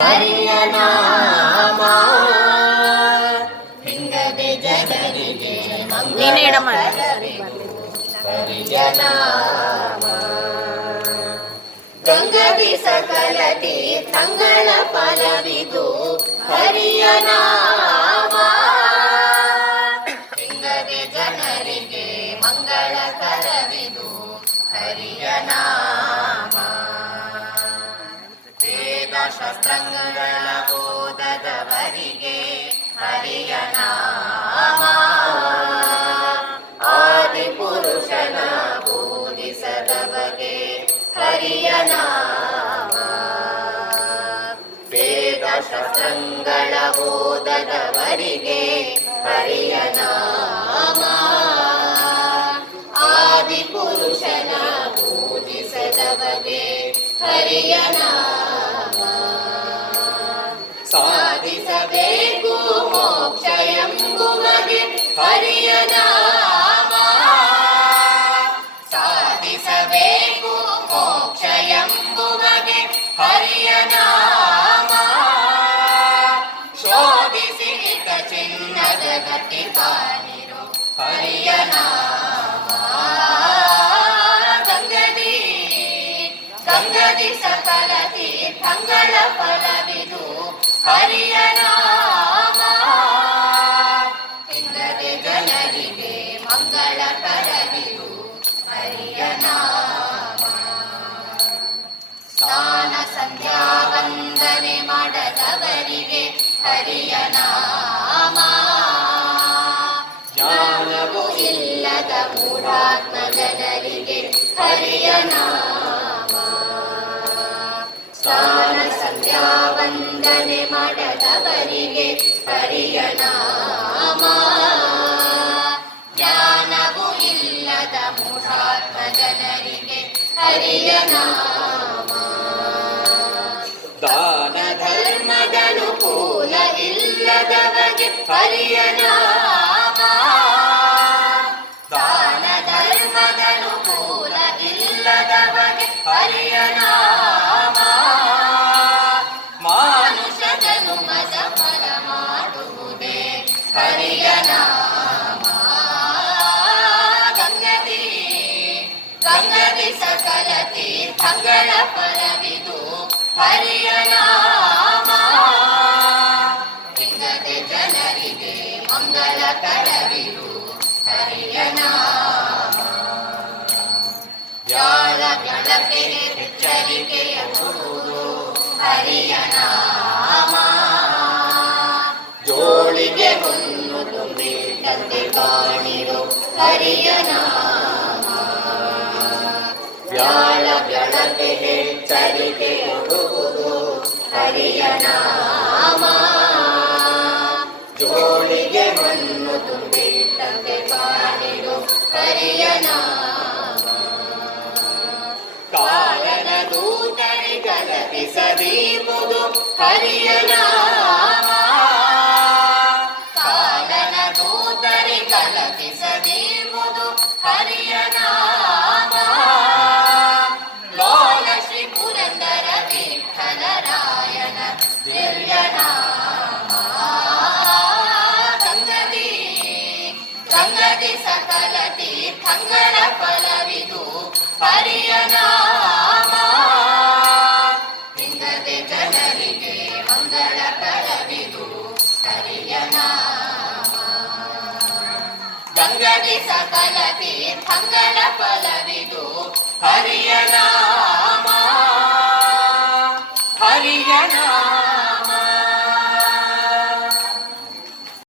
ಹರಿಯ ನಾಮ ಹಿಂಗದೆ ಜನರಿಗೆ ಹರಿಯ ನಾಮ ಗಂಗದಿ ಸಕಲ ತೀರ್ಥಂಗಳ ಫಲವಿದು ಹರಿಯ ನಾಮ ಹಿಂಗದೆ ಜನರಿಗೆ ಮಂಗಳಕರವಿದು ಹರಿಯ ನಾಮ ವೇದ ಶಸ್ತ್ರಗಳ ಓದದವರಿಗೆ ಹರಿಯ ನಾಮ ಆದಿಪುರುಷನ ಬೋಧಿಸದವಗೆ ಹರಿಯ ನಾಮ ವೇದ ಶಸ್ತ್ರಗಳ ಓದದವರಿಗೆ ಹರಿಯ ನಾಮ ಆದಿಪುರುಷನ ಬೋಧಿಸದವಗೆ ಹರಿಯ ನಾಮ ಸಾಧಿಸಬೇಕು ಮೋಕ್ಷ ಎಂಬುವಗೆ ಹರಿಯ ನಾಮ ಸಾಧಿಸಬೇಕು ಮೋಕ್ಷ ಎಂಬುವಗೆ ಹರಿಯ ನಾಮ ಶೋಧಿಸಿದ ಚಿನ್ನದ ಗತಿ ಕಾಣಿರು ಹರಿಯ ನಾಮ ಗಂಗದಿ ಸಕಲ ತೀರ್ಥಂಗಳ ಫಲವಿದು ಹರಿಯ ನಾಮ ಹಿಂಗದೆ ಜನರಿಗೆ ಮಂಗಳಕರವಿದು ಹರಿಯ ನಾಮ ಸ್ನಾನ ಸಂಧ್ಯಾ ವಂದನೆ ಮಾಡದವರಿಗೆ ಹರಿಯ ನಾಮ ಜ್ಞಾನವೂ ಇಲ್ಲದ ಮೂಢಾತ್ಮ ಜನರಿಗೆ ಹರಿಯ ನಾಮ ಸ್ನಾನ ಸಂಧ್ಯಾ ವಂದನೆ ಮಾಡದವರಿಗೆ ಹರಿಯ ನಾಮ ಜ್ಞಾನವೂ ಇಲ್ಲದ ಮೂಢಾತ್ಮ ಜನರಿಗೆ ಹರಿಯ ನಾಮ ದಾನ ಧರ್ಮದನುಕೂಲ ಇಲ್ಲದವಗೆ ಹರಿಯ ನಾಮ ದಾನ ಧರ್ಮದನುಕೂಲ ಇಲ್ಲದವಗೆ ಹರಿಯ ನಾಮ ಮಾನುಷ ಜನುಮದ ಫಲ ಮಾಡುವುದೇ ಹರಿಯ ನಾಮ ಗಂಗದಿ ಸಕಲ ತೀರ್ಥಂಗಳ ಫಲವಿದು ಹರಿಯ ನಾಮ ಹಿಂಗದೆ ಜನರಿಗೆ ಮಂಗಳಕರವಿದು ಹರಿಯ ನಾಮ ಯಾಳ ಬೆಳಕಿಗೆ ಎಚ್ಚರಿಕೆಯ ಕೊಡುವುದು ಹರಿಯ ನಾಮ ಜೋಳಿಗೆ ಹೊನ್ನು ತುಂಬಿಟ್ಟಂತೆ ಕಾಣಿರು ಹರಿಯ ನಾಮ ಯಾಳ ಬೆಳಕಿಗೆ ಎಚ್ಚರಿಕೆ ಕೊಡುವುದು ಹರಿಯ ನಾಮ ಜೋಳಿಗೆ ಹೊನ್ನು ತುಂಬಿಟ್ಟಂತೆ ಕಾಣಿರು ಹರಿಯ ನಾಮ ಕಾಲನ ದೂತರಿ ಕಲಪಿಸದೀವುದು ಹರಿಯ ನಾಮ ಕಾಲನ ದೂತರಿ ಕಲಪಿಸದೀವುದು ಹರಿಯ ನಾಮ ಲೋಲ ಶ್ರೀ ಪುರಂದರ ವಿಠಲರಾಯನ ದಿವ್ಯ ನಾಮ ಗಂಗದಿ ಸಕಲ ತೀರ್ಥಂಗಳ ಫಲವಿದು ಹರಿಯ ನಾಮ ಹಿಂಗದೆ ಜನರಿಗೆ ಮಂಗಳಕರವಿದು ಹರಿಯ ನಾಮ ಗಂಗದಿ ಸಕಲ ತೀರ್ಥಂಗಳ ಫಲವಿದು ಹರಿಯ ನಾಮ ಹರಿಯ ನಾಮ